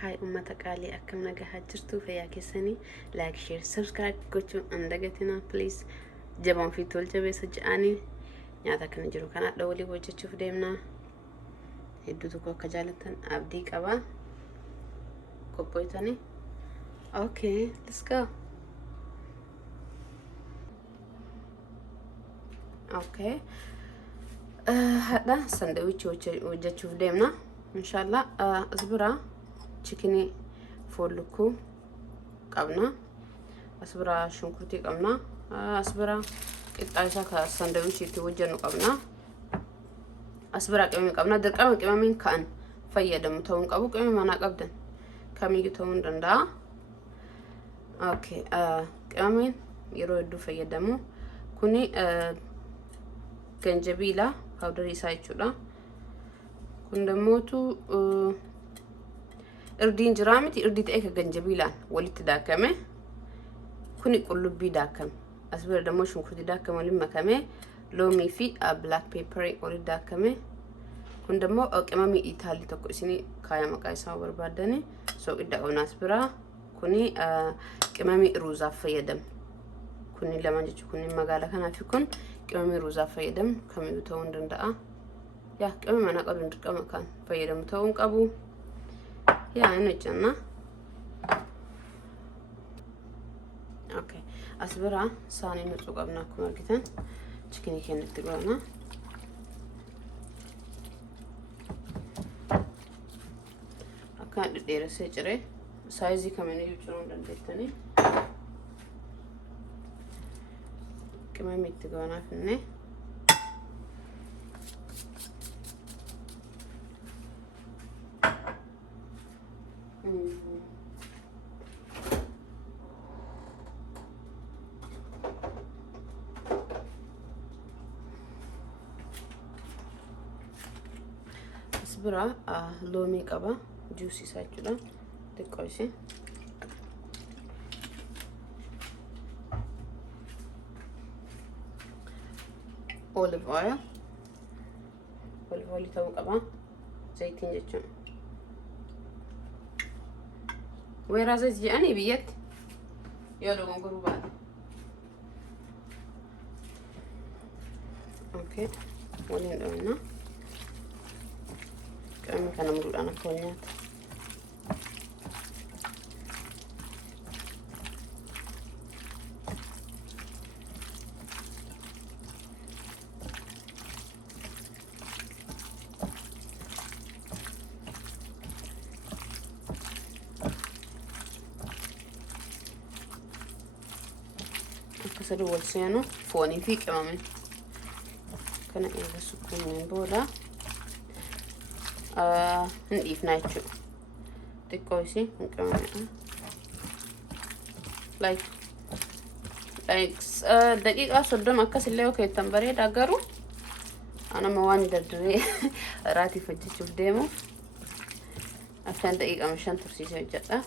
هاي أمتا قالي أكم نجاح جرتو فيا كيسني لايك شير سبسكرايب قوتو أندقتنا بليز جبان في طول جبي سجاني نياتا كان جرو كانت لولي وجه تشوف ديمنا هدو تكو كجالتن أبديك أبا كوبويتاني أوكي let's go أوكي هذا سندويتش وجه تشوف ديمنا إن شاء الله أصبرا تشيكني فولكو قبنا أصبرا شنكرتي قبنا أصبرا قطعيسا كساندويتش توجنو قبنا أصبرا قمي قبنا درقام قممين كان فيدم تون قبو قمي مانا قبدن كامي تون دندا اوكي قممين يرودو فيدمو كوني جنجبيلا باودر يسايچودا كون دموتو اردين جرامتي ارديت ايكا جنجبيلا وليت داكمه كوني قلبي داكم أصبر دمو شنكرتي داكم ولي مكمه لومي في بلاك بيبر ولي داكمه كون دمو قمامي ايطالي تكو اسني كايا مقايساو بربادني سو اداو ناسبرا كوني قمامي روزا فيدم كوني لمانجو كوني مغالا كان فيكون قمامي روزا فيدم كميو تون دندا يا قمامي انا قبل ندقم كان فيدم تون قبو يا انجنا اوكي أصبرا ساني نتو قبنا كمرقتن تشكيني كين نتقلنا أكان دير سيجري سايزي كمان يوجرون دندتني كمان ميتقلنا فيني أصبرا لومي قبا جوسي سايجودا تقويسي olive oil تو قبا زيتين جتشون ويرا زيت جاني بيت يلا نقولوا بعد اوكي ولين قلنا كأنه كان نقول أنا كونيات أكسر والسيانو فوني في كمان كان إذا سكون من بولا نضيف نايتشو تكويسي كمان لايك دقيقة صدام أكس اللي وكي تنبري داقرو أنا موان دردري راتي فجيشو ديمو عشان دقيقة مشان ترسيسي وجدة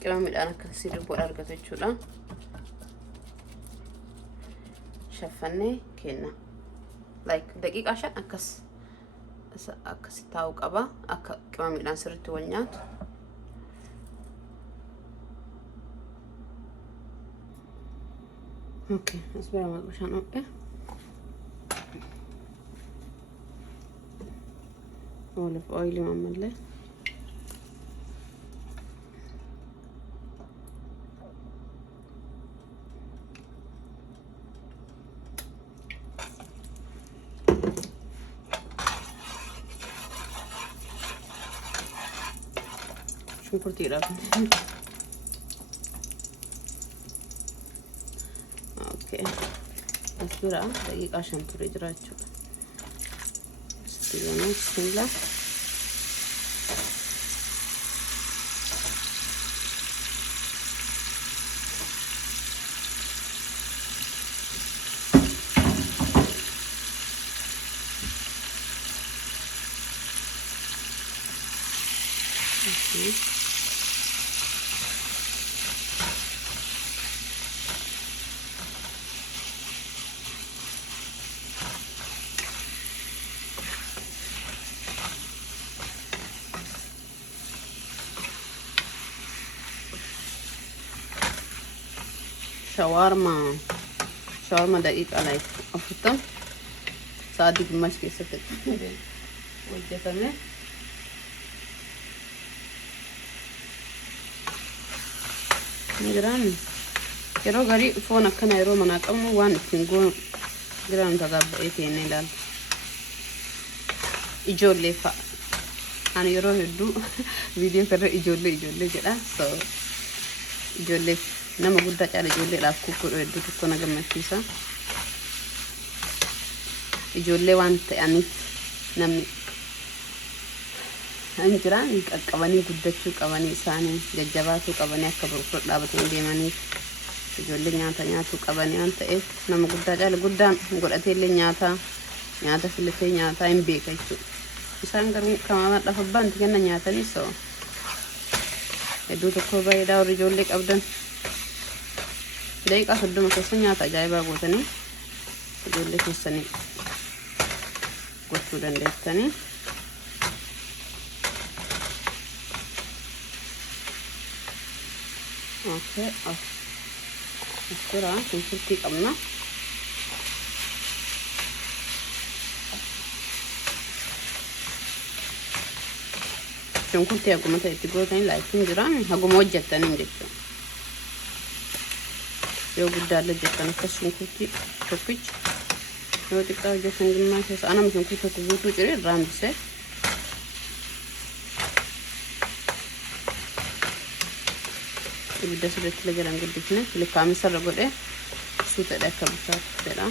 كمان من أنا كسير بو أرغتو جولا شفني كينا لايك دقيقة عشان أكس تاو قبا كمان من أنسرت والنيات اوكي اصبر ما عشان اوكي اوليف اويل معمل شو كنتي راكم اوكي اصبر دقيقة عشان ترجعوا استنوا بسم الله shawarma daqiiqa like afurtam sa'aatii gimaash keessatti hojjetame. Giraan yeroo garii foon akkana yeroo manaa qabnu waan ittiin goonu giraan tagaabba'ee teennee ilaalla. Ijoollee fa'a. Ani yeroo hedduu viidiyoo kana ijoollee jedha. So ijoollee nama guddaa caala ijoolleedhaaf kukkudhu hedduu tokko na gammachiisa. Ijoollee waan ta'aniif namni hin jiraan qaqqabanii guddachuu qabanii isaanii jajjabaatuu qabanii akka burqur dhaabatanii deemaniif ijoollee nyaatuu qabanii waan ta'eef nama guddaa caala guddaan godhateellee nyaata filatee nyaataa hin beeka jechuudha. Isaan garuu kamaama dhafa banti kenna nyaatanii so hedduu tokko baay'eedhaa warri ijoollee qabdan daqiiqaa 30 keessa nyaata ajaa'ibaa gootanii ijoollee keessanii gochuu dandeessanii. Okay, asirraa shunkurtii qabna. Shunkurtii akkuma ta'etti gootanii laakiin jiraan haguma hojjettaniin jechuudha. Yoo guddaallee hojjettan akkas shunkurtii tokkicha yoo xiqqaa hojjettan gimmaa keessa anama shunkurtii tokko guutuu ciree irraa hambisee ibidda sirriitti lajalaan guddifne likkaamni sarara godhee suutadha akka bishaatu fedha.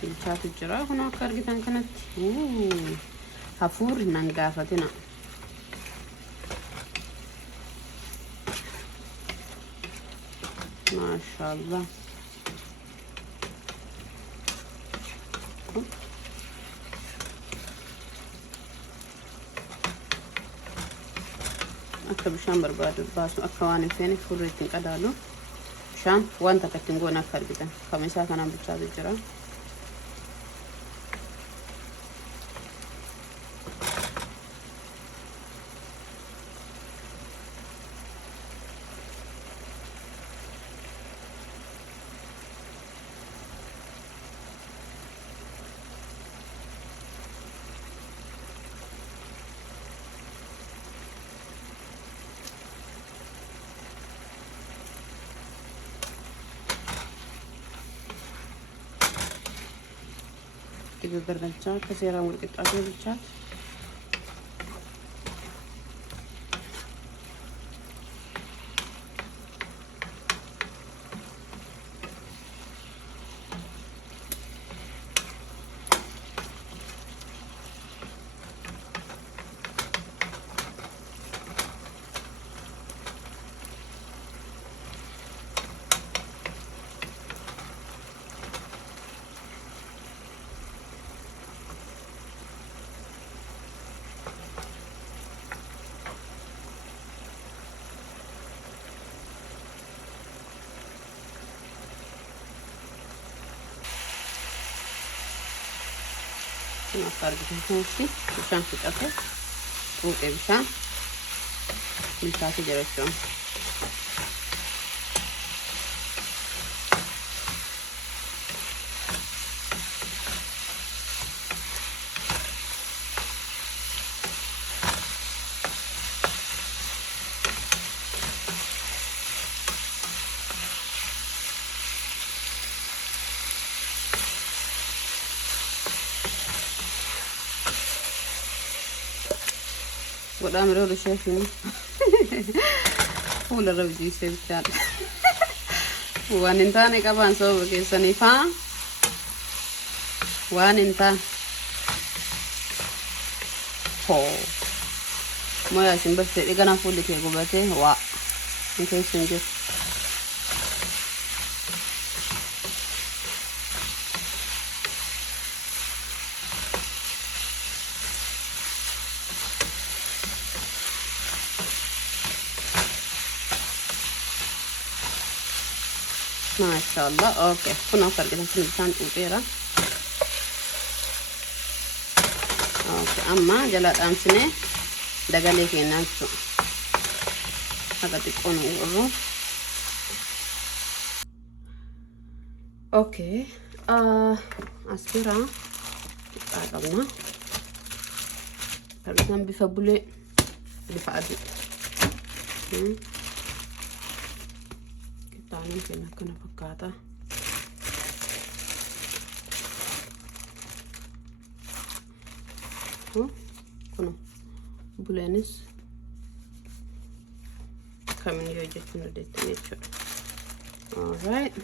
Bilchaatu jira kun akka argitan kanatti. Hafuur nan gaafatina. Maashaallah. Akka bishaan barbaadu baasu akka waan hin feene furrii ittiin qadaalu. Bishaan wanta akka ittiin goon akka argitan. Kama isaa kanaan bilchaatu jira. Gargaarcha akka seeraan wal qixxaatee bilchaatu. Akka argitan kanatti bishaan fixate fuudhee bishaan bilchaatee jira jechuudha. Godhaa miroo ishee fini fuularra bijiisee bichaadha. Waan hin taane qabaan sababa keessaniif haa waan hin taane hoo moya isin bartee dhigana fuulli kee gubatee waa hin keessa hin jiru. maashaallah. Okay, kun akka argitan kun bishaan xuuxeera. Okay, amma jala dhaamsinee dagalee keenyaa jechuudha. Akka xiqqoo nu urru. Okay, as bira xiqqaa qabna. Argitan bifa bulee bifa adii. Qixxaanuun keenya akkana fakkaata. Kun buleenis kamiin yoo jechuun dandeettan jechuudha. Alright.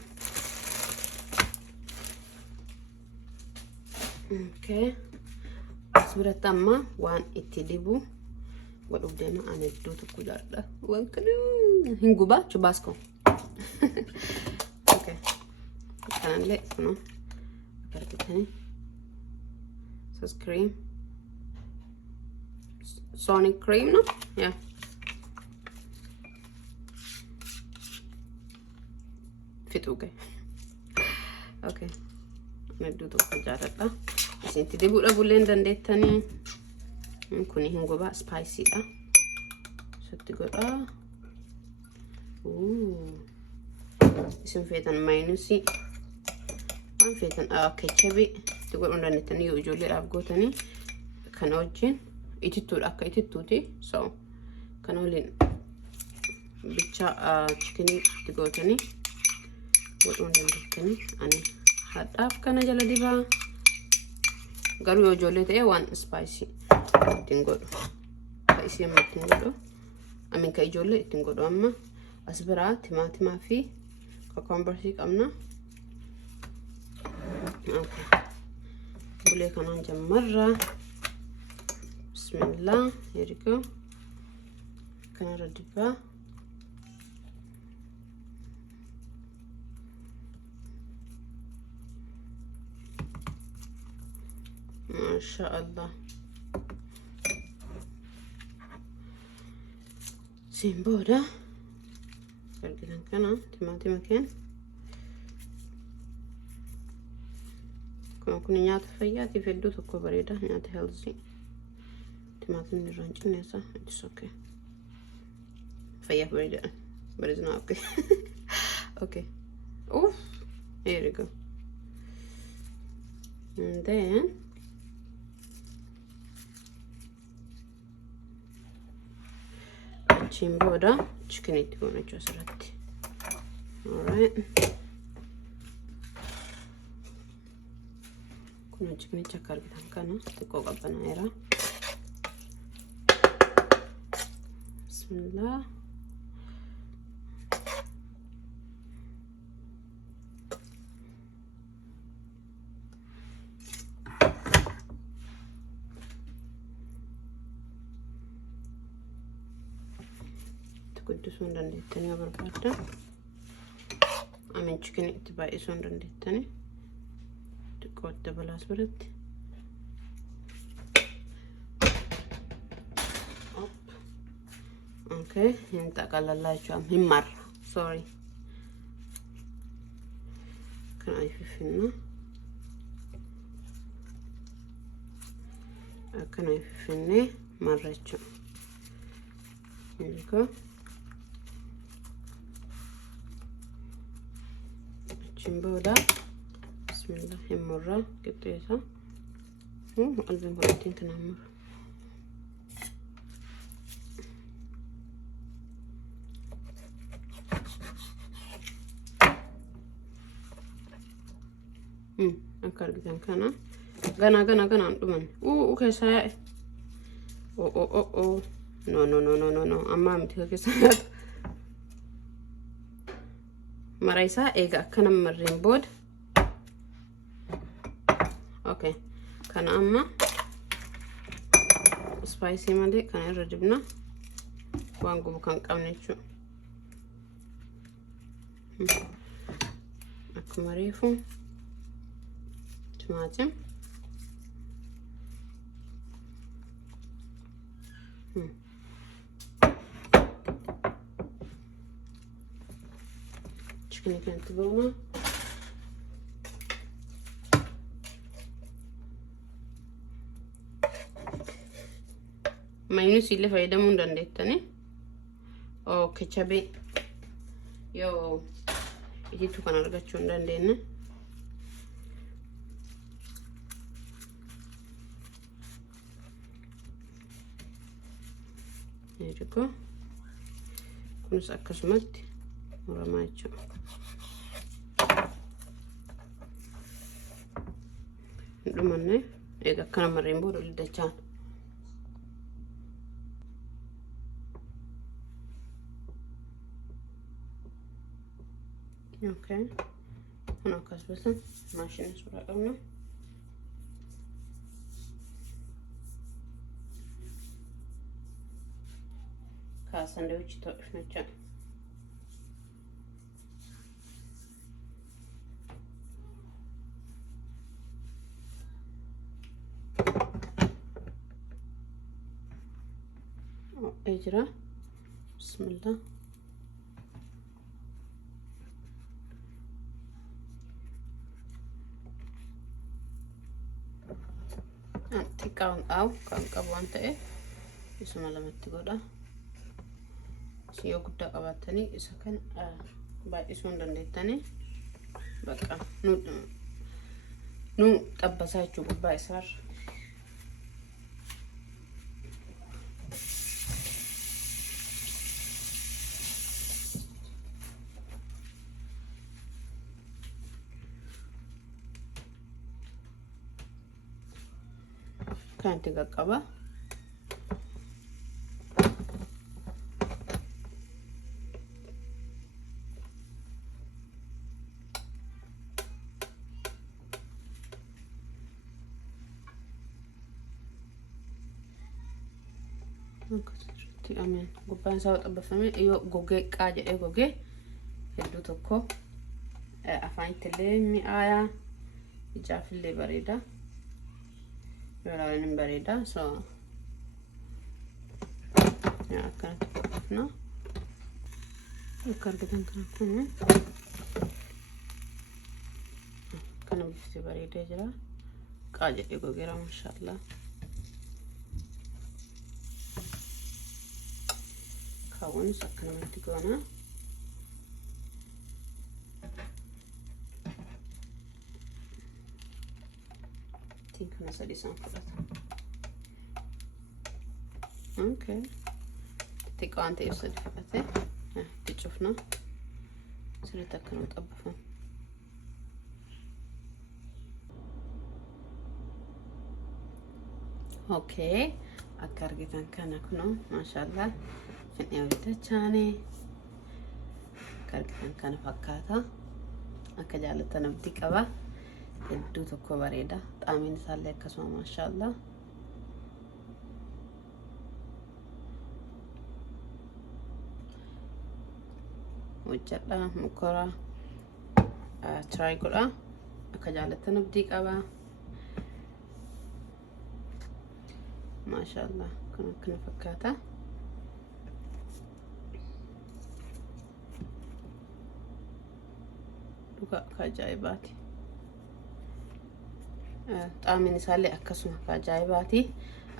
Okay. As biratti amma waan itti dibu godhuuf deema. Ani iddoo tokko jaadha. Waan kana hin guba chubaasko. Okay. Kanallee kuno argitanii. Sus cream. Sonic cream, no? Yeah. Fit okay. Okay. Ani iddoo tokko jaadha. Isinti dibuudha bulleen dandeettanii. Kuni hin guba spicy dha. Sotti godha. Isin feetan mayonnaise waan feetan ketchup itti godhuun dandeettanii yoo ijoolleedhaaf gootanii kana wajjin itittuudha akka itittuuti. So kana waliin bicha chikinii itti gootanii godhuun dandeettanii. Ani hadhaaf kana jala dibaa. Garuu yoo ijoollee ta'e waan spicy ittiin godhu. Ka isii amma ittiin godhu. Amin ka ijoollee ittiin godhu amma. As biraa timaatimaa fi kokombarsii qabna. Okay. Bulee kanaan jammarra. Bismillah. Here we go. Kanarra dibaa. MashaAllah. Siin booda argitan kana timaatima keen kun nyaata fayyaatiif hedduu tokko bareeda. Nyaata healthy. Timaatimni irraan cinneessa. It's okay. Fayyaaf bareeda. But it's not okay. Okay. Oof. Here we go. And then Chimboda chicken it gonna just right. Alright. Kuna chicken chakar gitan kana teko qabanaera. Bismillah. Guddisuun dandeettanii barbaadda. Amin chicken itti baay'isuun dandeettanii. Xiqqoo itti dabalaas biratti. Okay, hin xaqalallaa jechuudha. Hin marra. Sorry. Kana ififinna. Akkana ififinnee marra jechuudha. Here we go. Chimboda. Bismillah. Hemorra. Qixxeessa. Qalbiin godhatiin kana mura. Akka argitan kana. Ganaan dhuman. Keessaa yaa'e. Oh. No. Amma miti keessa yaa'e. Maraisaa eega akkana marreen booda. Okay. Kana amma spicy malee kana irra dibna. Waan gubu kan qabne jechuudha. Akkuma reefu timaatim. Ini kanatti goona. Mayonnaise illee fayyadamuu hin dandeettani. Ketchup yoo itti kan argachuu hin dandeenye. Ecco. Kunis akkasumatti muramaa jechuudha. Dhumanne egaa akkana marreen booda dachaan. Okay. Kun akkasumatti maashina suuraa qabna. Sandwich to ifnacha. Ejra. Bismillah. Xiqqaan kan qabu waan ta'eef isuma lamatti godha. Yoo guddaa qabaatanii isa kan baay'isuu hin dandeettanii bakka nu xabbasaa jechuu gubbaa isaarra. Kan itti qaqqaba. Amen. Gubbaan isaa xabbafame yoo gogee qaa jedhee gogee hedduu tokko afaanitti illee mi'aayaa ijaaf illee bareeda. Yoo ilaalan hin bareeda. So akkanatti qophaafna. Akka argitan kana kun kana bifti bareedee jira. Qaa jedhee gogeera maashaallah. Kawan sakna mati gona. Think na sa disang kulat. Okay. Tik ante yusad fakate. Tichufna. Sirita kanut abfa. Okay. Akargitan kana kuno, mashallah. Fedhii bitachane kargan kana fakkaata akka jaalatan abdii qaba hedduu tokko bareeda xaamiin isaallee akkasuma maashaallah hojjedha mukora try godha akka jaalatan abdii qaba maashaallah kana fakkaata. Kajaa'ibaati. Xaamiin isaallee akkasuma kajaa'ibaati.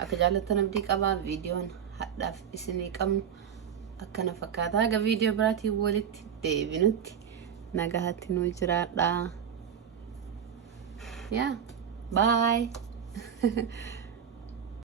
Akka jaalatan abdii qaba. Viidiyoon hadhaaf isinii qabnu akkana fakkaata. Haga viidiyoo biraatiin walitti deebinutti nagaatti nu jiraadha. Yeah. Bye.